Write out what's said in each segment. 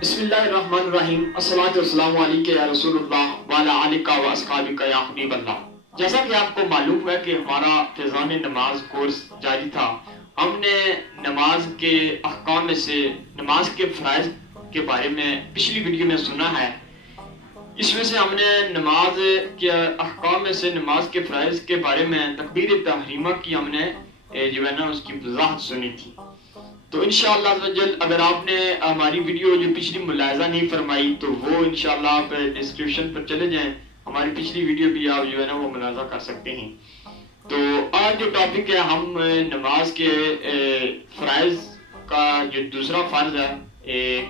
بسم اللہ الرحمن الرحیم الصلاۃ والسلام علیکہ یا رسول اللہ وعلی آلکہ و اصحابکہ یا حبیب اللہ۔ جیسا کہ آپ کو معلوم ہے کہ ہمارا فیضان نماز کورس جاری تھا، ہم نے نماز کے احکام میں سے نماز کے فرائض کے بارے میں پچھلی ویڈیو میں سنا ہے۔ اس میں سے ہم نے نماز کے احکام میں سے نماز کے فرائض کے بارے میں تکبیر تحریمہ کی ہم نے جو ہے نا اس کی وضاحت سنی تھی۔ تو انشاءاللہ عزوجل اگر آپ نے ہماری ویڈیو جو پچھلی ملاحظہ نہیں فرمائی تو وہ انشاءاللہ آپ ڈسکرپشن پر چلے جائیں، ہماری پچھلی ویڈیو بھی آپ جو ہے نا وہ ملاحظہ کر سکتے ہیں۔ تو آج جو ٹاپک ہے ہم نماز کے فرائض کا جو دوسرا فرض ہے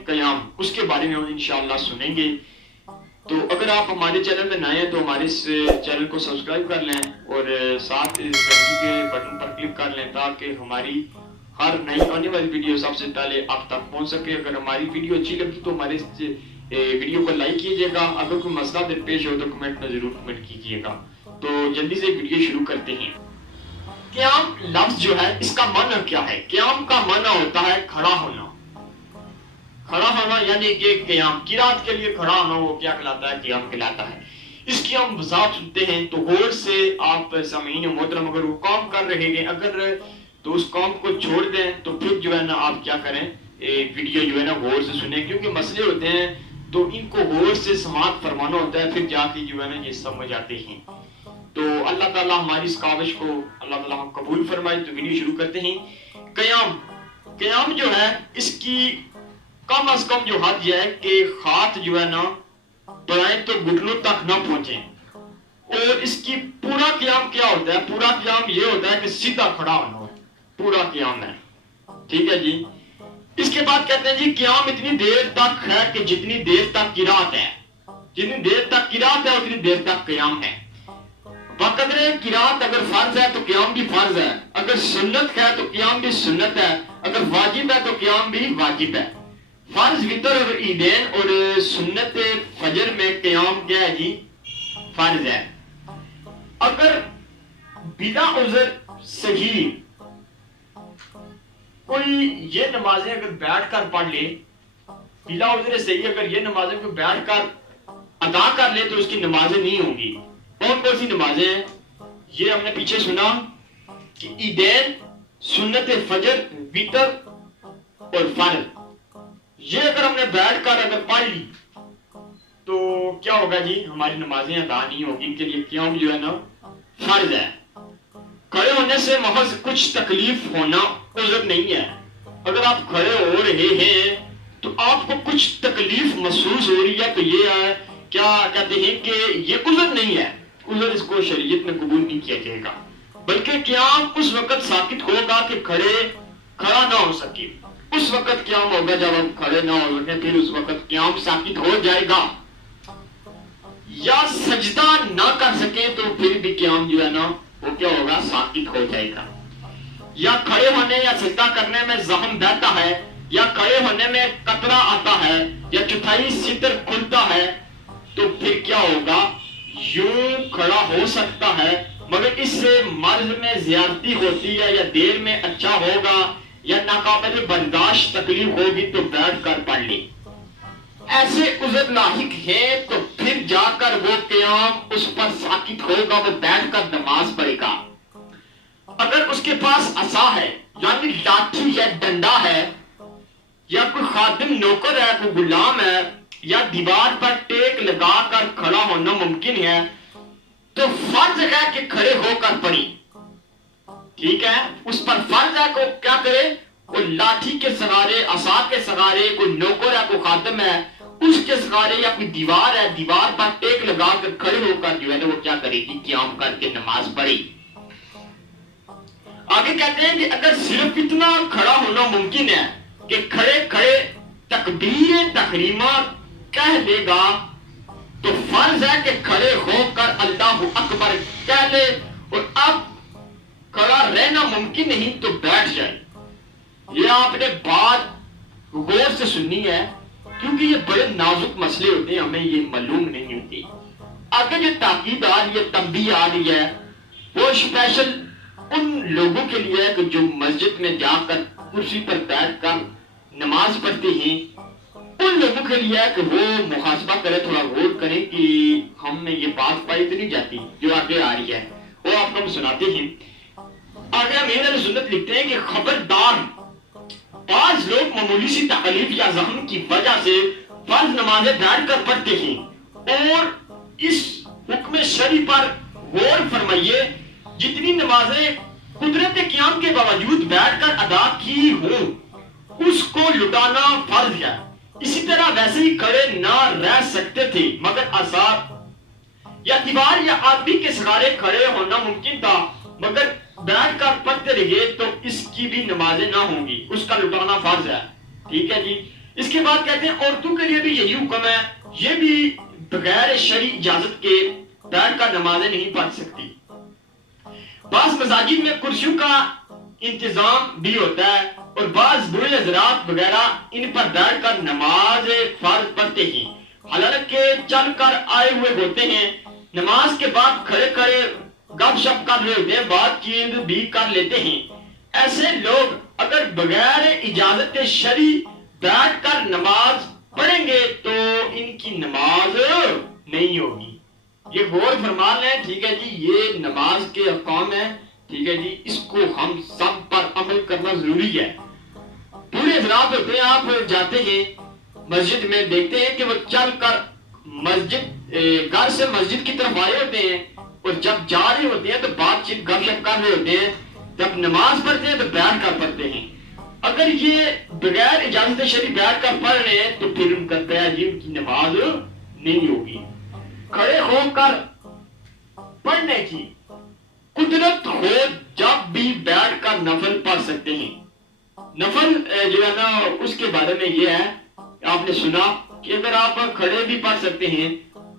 قیام، اس کے بارے میں انشاءاللہ سنیں گے۔ تو اگر آپ ہمارے چینل میں نئے ہیں تو ہمارے اس چینل کو سبسکرائب کر لیں اور ساتھ اس گھنٹی کے بٹن پر کلک کر لیں تاکہ ہماری ہر نئی آنے والی ویڈیو سب سے پہلے آپ تک پہنچ سکے۔ اگر ہماری ویڈیو اچھی لگی تو ہمارے اس ویڈیو کو لائک کیجیے گا، اگر کوئی مسئلہ درپیش ہو تو کمنٹ میں ضرور کمنٹ کیجیے گا۔ تو جلدی سے ویڈیو شروع کرتے ہیں۔ قیام لفظ جو ہے اس کا معنی کیا ہے؟ قیام کا معنی ہوتا ہے کھڑا ہونا۔ کھڑا ہونا یعنی کہ قیام قرات کے لیے کھڑا ہونا وہ کیا کہلاتا ہے؟ قیام کہلاتا ہے۔ اس کی ہم وضاحت سنتے ہیں تو غور سے آپ سامعین محترم اگر وہ کام کر رہے ہیں اگر تو اس کام کو چھوڑ دیں تو پھر جو ہے نا آپ کیا کریں ویڈیو جو ہے نا غور سے سنیں، کیونکہ مسئلے ہوتے ہیں تو ان کو غور سے سماعت فرمانا ہوتا ہے، پھر جا کے جو ہے نا یہ سمجھ آتے ہیں۔ تو اللہ تعالیٰ ہماری اس کاوش کو اللہ تعالیٰ ہم قبول فرمائے۔ تو ویڈیو شروع کرتے ہیں۔ قیام جو ہے اس کی کم از کم جو حد یہ ہے کہ ہاتھ جو ہے نا بائیں تو گھٹنوں تک نہ پہنچیں، اور اس کی پورا قیام کیا ہوتا ہے؟ پورا قیام یہ ہوتا ہے کہ سیدھا کھڑا ہونا ہو، پورا قیام ہے، ٹھیک ہے جی۔ اس کے بعد کہتے ہیں جی قیام اتنی دیر تک ہے کہ جتنی دیر تک قرات ہے، جتنی دیر تک قرات ہے اتنی دیر تک قیام ہے۔ بقدر قرات اگر فرض ہے تو قیام بھی فرض ہے، اگر سنت ہے تو قیام بھی سنت ہے، اگر واجب ہے تو قیام بھی واجب ہے۔ فرض وتر اور عیدین اور سنت فجر میں قیام کیا ہے جی؟ فرض ہے۔ اگر بلا عذر صحیح کوئی یہ نمازیں اگر بیٹھ کر پڑھ لے، بلا عذر صحیح اگر یہ نمازیں کوئی بیٹھ کر ادا کر لے تو اس کی نمازیں نہیں ہوں گی۔ کون کون سی نمازیں ہیں؟ یہ ہم نے پیچھے سنا کہ عیدین، سنت فجر، وتر اور فرض، یہ اگر ہم نے بیٹھ کر اگر پڑھ لی تو کیا ہوگا جی؟ ہماری نمازیں ادا نہیں ہوگی، ان کے لیے قیام جو ہے نا فرض ہے۔ کھڑے ہونے سے محض کچھ تکلیف ہونا عذر نہیں ہے۔ اگر آپ کھڑے ہو رہے ہیں تو آپ کو کچھ تکلیف محسوس ہو رہی ہے تو یہ ہے کیا کہتے ہیں کہ یہ عذر نہیں ہے، عذر اس کو شریعت میں قبول نہیں کیا جائے گا، بلکہ قیام اس وقت ساکت ہوگا کہ کھڑا نہ ہو سکے، اس وقت قیام ہوگا جب ہم کھڑے نہ ہو سکے، پھر اس وقت قیام ساکت ہو جائے گا۔ یا سجدہ نہ کر سکے تو پھر بھی قیام جو ہے نا وہ کیا ہوگا؟ ساکت ہو جائے گا۔ یا کھڑے ہونے یا سجدہ کرنے میں زخم بہتا ہے، یا کھڑے ہونے میں قطرہ آتا ہے، یا چوتھائی ستر کھلتا ہے تو پھر کیا ہوگا؟ یوں کھڑا ہو سکتا ہے مگر اس سے مرض میں زیادتی ہوتی ہے، یا دیر میں اچھا ہوگا، یا ناقابل برداشت تکلیف ہوگی تو بیٹھ کر پڑھ لی۔ ایسے عذر لاحق ہے تو پھر جا کر وہ قیام اس پر ساکت ہوگا، وہ بیٹھ کر نماز پڑھے گا۔ اگر اس کے پاس عصا ہے یعنی لاٹھی ہے، ڈنڈا ہے، یا کوئی خادم نوکر ہے، کوئی غلام ہے، یا دیوار پر ٹیک لگا کر کھڑا ہونا ممکن ہے تو فرض ہے کہ کھڑے ہو کر پڑھی، ٹھیک ہے؟ اس پر فرض ہے کہ کیا کرے؟ کوئی لاٹھی کے سہارے، عصا کے سہارے، کوئی نوکر ہے، کوئی خادم ہے، اس کے سہارے، یا کوئی دیوار ہے، دیوار پر ٹیک لگا کر کھڑے ہو کر جو ہے نا وہ کیا کرے گی؟ قیام کر کے نماز پڑھے۔ آگے کہتے ہیں کہ اگر صرف اتنا کھڑا ہونا ممکن ہے کہ کھڑے کھڑے تکبیر تحریمہ کہہ لے گا تو فرض ہے کہ کھڑے ہو کر اللہ اکبر کہہ لے، اور اب کھڑا رہنا ممکن نہیں تو بیٹھ جائے۔ یہ آپ نے بات غور سے سننی ہے کیونکہ یہ بڑے نازک مسئلے ہوتے ہیں، ہمیں یہ معلوم نہیں ہوتی۔ آگے جو تاکید آ رہی ہے، تنبیہ آ رہی ہے، وہ اسپیشل ان لوگوں کے لیے ہے کہ جو مسجد میں جا کر کرسی پر بیٹھ کر نماز پڑھتے ہیں، ان ان لوگوں کے لیے ہے کہ وہ محاسبہ کرے, تھوڑا غور کریں کہ ہم میں یہ بات پائی تو نہیں جاتی جو آگے آ رہی ہے. وہ آپ کو ہم سناتے ہیں. آگے امیر اہل سنت لکھتے ہیں کہ خبردار, بعض لوگ معمولی سی تکلیف یا زخم کی وجہ سے فرض نمازیں بیٹھ کر پڑھتے ہیں, اور اس حکم شرعی پر غور فرمائیے, جتنی نمازیں قدرت قیام کے باوجود بیٹھ کر ادا کی ہوں اس کو لٹانا فرض ہے. اسی طرح ویسے ہی کھڑے نہ رہ سکتے تھے مگر آثار یا دیوار یا آدمی کے سہارے کھڑے ہونا ممکن تھا, مگر بیٹھ کر پڑھتے رہے تو اس کی بھی نمازیں نہ ہوں گی, اس کا لٹانا فرض ہے. ٹھیک ہے جی. اس کے بعد کہتے ہیں عورتوں کے لیے بھی یہی حکم ہے, یہ بھی بغیر شرعی اجازت کے بیٹھ کر نمازیں نہیں پڑھ سکتی. بعض مساجد میں کرسیوں کا انتظام بھی ہوتا ہے اور بعض بوڑھے حضرات وغیرہ ان پر بیٹھ کر نماز فرض پڑھتے ہیں, حالانکہ چل کر آئے ہوئے ہوتے ہیں. نماز کے بعد کھڑے کھڑے گپ شپ کر رہے ہوتے ہیں, بات چیت بھی کر لیتے ہیں. ایسے لوگ اگر بغیر اجازت شرعی بیٹھ کر نماز پڑھیں گے تو ان کی نماز نہیں ہوگی. یہ غور فرما لیں. ٹھیک ہے جی, یہ نماز کے احکام ہیں. ٹھیک ہے جی, اس کو ہم سب پر عمل کرنا ضروری ہے. پورے حضرات ہوتے ہیں, آپ جاتے ہیں مسجد میں, دیکھتے ہیں کہ وہ چل کر مسجد گھر سے مسجد کی طرف آئے ہوتے ہیں, اور جب جا رہے ہوتے ہیں تو بات چیت گپ شپ کر رہے ہوتے ہیں, جب نماز پڑھتے ہیں تو بیٹھ کر پڑھتے ہیں. اگر یہ بغیر اجازت شرعی بیٹھ کر پڑھ رہے ہیں تو پھر ان کا جی ان کی نماز نہیں ہوگی. کھڑے ہو کر پڑھنے کی قدرت ہو جب بھی بیٹھ کر نفل پڑھ سکتے ہیں. نفل جو ہے نا اس کے بارے میں یہ ہے, آپ نے سنا کہ اگر آپ کھڑے بھی پڑھ سکتے ہیں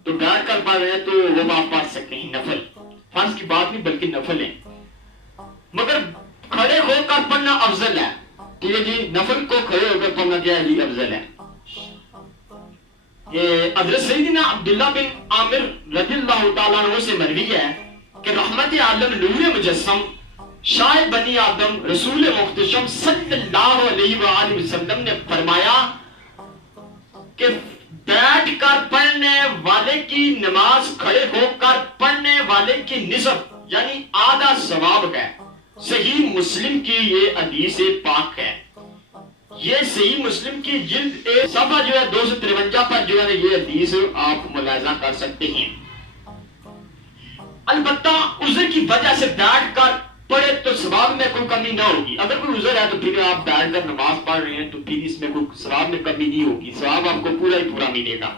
تو بیٹھ کر پڑھ رہے ہیں تو وہ آپ پڑھ سکتے ہیں. نفل فرض کی بات نہیں بلکہ نفل ہے, مگر کھڑے ہو کر پڑھنا افضل ہے. ٹھیک ہے جی, نفل کو کھڑے ہو کر پڑھنا کیا ہے جی, افضل ہے. حضرت سیدنا عبداللہ بن عامر رضی اللہ تعالیٰ عنہ سے مروی ہے کہ رحمت عالم نور مجسم شاہ بنی آدم رسول محتشم صلی اللہ علیہ وآلہ وسلم نے فرمایا کہ بیٹھ کر پڑھنے والے کی نماز کھڑے ہو کر پڑھنے والے کی نصف یعنی آدھا ثواب ہے. صحیح مسلم کی یہ حدیث پاک ہے. یہ صحیح مسلم کی جلد صفحہ جو ہے 253 پر جو ہے یہ حدیث آپ ملاحظہ کر سکتے ہیں. البتہ عذر کی وجہ سے بیٹھ کر پڑھے تو ثواب میں کوئی کمی نہ ہوگی. اگر کوئی عذر ہے تو پھر آپ بیٹھ کر نماز پڑھ رہے ہیں تو پھر اس میں کوئی ثواب میں کمی نہیں ہوگی, ثواب آپ کو پورا ہی پورا ملے گا.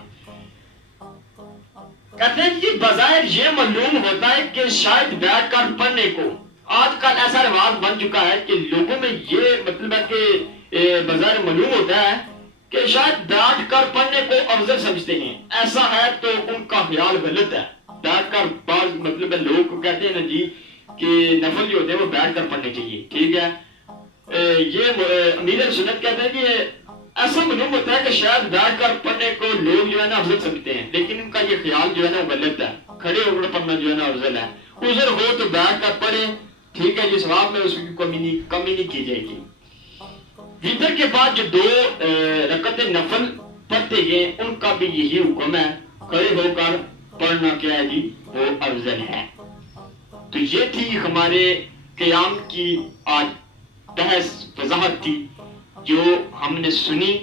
کہتے ہیں کہ بظاہر یہ معلوم ہوتا ہے کہ شاید بیٹھ کر پڑھنے کو آج کل ایسا رواج بن چکا ہے کہ لوگوں میں یہ مطلب ہے کہ بظاہر معلوم ہوتا ہے کہ شاید بیٹھ کر پڑھنے کو افضل سمجھتے ہیں. ایسا ہے تو ان کا خیال غلط ہے. بیٹھ کر بعض مطلب لوگ کہتے ہیں نا جی کہ نفل جو ہوتے ہیں وہ بیٹھ کر پڑھنے چاہیے. ٹھیک ہے, یہ امیر سنت کہتے ہیں کہ ایسا معلوم ہوتا ہے کہ شاید بیٹھ کر پڑھنے کو لوگ جو ہے نا افضل سمجھتے ہیں, لیکن ان کا یہ خیال جو ہے نا غلط ہے. کھڑے ہو کر پڑھنا جو ہے نا افضل ہے. عذر ہو تو بیٹھ کر پڑھے. ٹھیک ہے جی, ثواب میں اس کی کمی نہیں کی جائے گی. وتر کے بعد جو 2 رکعت نفل پڑھتے گئے ان کا بھی یہی حکم ہے, کھڑے ہو کر پڑھنا کیا ہے جی, وہ افضل ہے. تو یہ تھی ہمارے قیام کی آج بحث وضاحت تھی جو ہم نے سنی.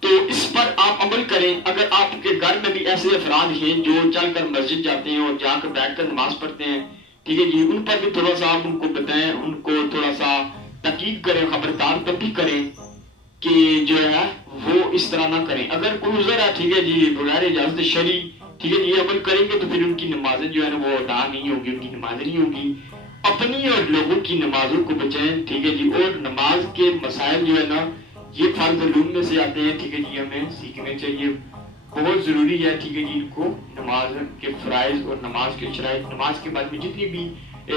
تو اس پر آپ عمل کریں. اگر آپ کے گھر میں بھی ایسے افراد ہیں جو چل کر مسجد جاتے ہیں اور جا کر بیٹھ کر نماز پڑھتے ہیں, ٹھیک ہے جی, ان پر بھی تھوڑا سا آپ ان کو بتائیں, ان کو تھوڑا سا تاکید کریں, خبردار تب بھی کریں کہ جو ہے وہ اس طرح نہ کریں. اگر کوئی عذر ہے ٹھیک ہے جی بغیر اجازت شرعی ٹھیک ہے یہ عمل کریں گے تو پھر ان کی نمازیں جو ہے نا وہ ادا نہیں ہوگی, ان کی نمازیں نہیں ہوگی. اپنی اور لوگوں کی نمازوں کو بچائیں. ٹھیک ہے جی, اور نماز کے مسائل جو ہے نا یہ فرض علوم میں سے آتے ہیں. ٹھیک ہے جی, ہمیں سیکھنے چاہیے, بہت ضروری ہے. ٹھیک ہے جی, ان کو نماز کے فرائض اور نماز کے شرائط, نماز کے بعد میں جتنی بھی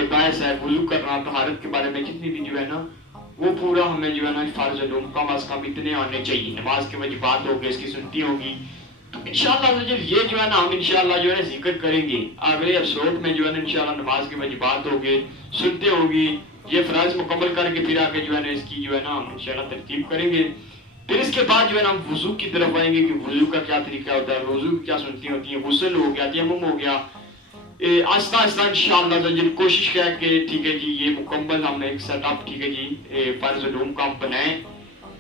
باعث ہے وضو کرنا, طہارت کے بارے میں جتنی بھی جو ہے نا وہ پورا ہمیں جو ہے نا فرض علوم کم از کم اتنے آنے چاہیے. نماز کے واجبات ہوگی, اس کی سنتی ہوگی, تو انشاءاللہ یہ جو ہے نا ہم انشاءاللہ جو ہے نا ذکر کریں گے. اگلے ایپیسوڈ میں جو ہے نا انشاءاللہ نماز کے واجبات ہوگی, سنتے ہوگی, یہ فرائض مکمل کر کے پھر آگے جو ہے نا اس کی جو ہے نا ہم انشاءاللہ ترتیب کریں گے. پھر اس کے بعد جو ہے نا ہم وضو کی طرف آئیں گے کہ وضو کا کیا طریقہ ہوتا ہے، وضو کی کیا سنتیں ہوتی ہیں، غسل ہو گیا، تیمم ہو گیا، آہستہ آہستہ انشاءاللہ جن کوشش کیا کہ ٹھیک ہے جی یہ مکمل ہم ایک سیٹ اپ ٹھیک ہے جی فرض علوم کا ہم بنائیں.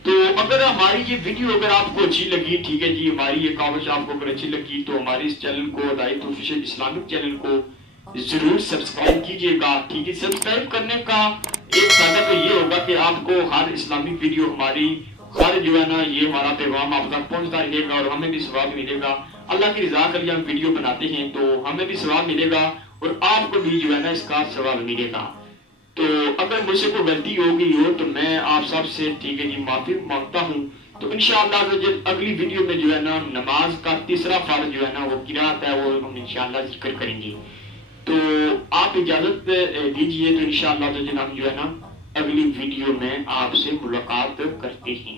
تو اگر ہماری یہ ویڈیو اگر آپ کو اچھی لگی ٹھیک ہے جی، ہماری یہ کاوش آپ کو اگر اچھی لگی تو ہمارے اس چینل کو ہدایت آفیشیل اسلامک چینل کو ضرور سبسکرائب کیجیے گا. ٹھیک ہے، سبسکرائب کرنے کا ایک فائدہ تو یہ ہوگا کہ آپ کو ہر اسلامک ویڈیو ہماری ہر جو ہے نا یہ ہمارا پیغام آپ تک پہنچتا رہے گا اور ہمیں بھی ثواب ملے گا. اللہ کی رضا کے لیے ہم ویڈیو بناتے ہیں تو ہمیں بھی ثواب ملے گا اور آپ کو بھی جو ہے نا اس کا ثواب ملے گا. تو اگر مجھ سے کوئی غلطی ہو گئی ہو تو میں آپ سب سے ٹھیک ہے جی معافی مانگتا ہوں. تو انشاءاللہ اگلی ویڈیو میں جو ہے نا نماز کا تیسرا فرض جو ہے نا وہ قرات ہے وہ ہم انشاءاللہ ذکر کریں گے. تو آپ اجازت دیجئے تو انشاءاللہ ہم جو ہے نا اگلی ویڈیو میں آپ سے ملاقات کرتے ہیں.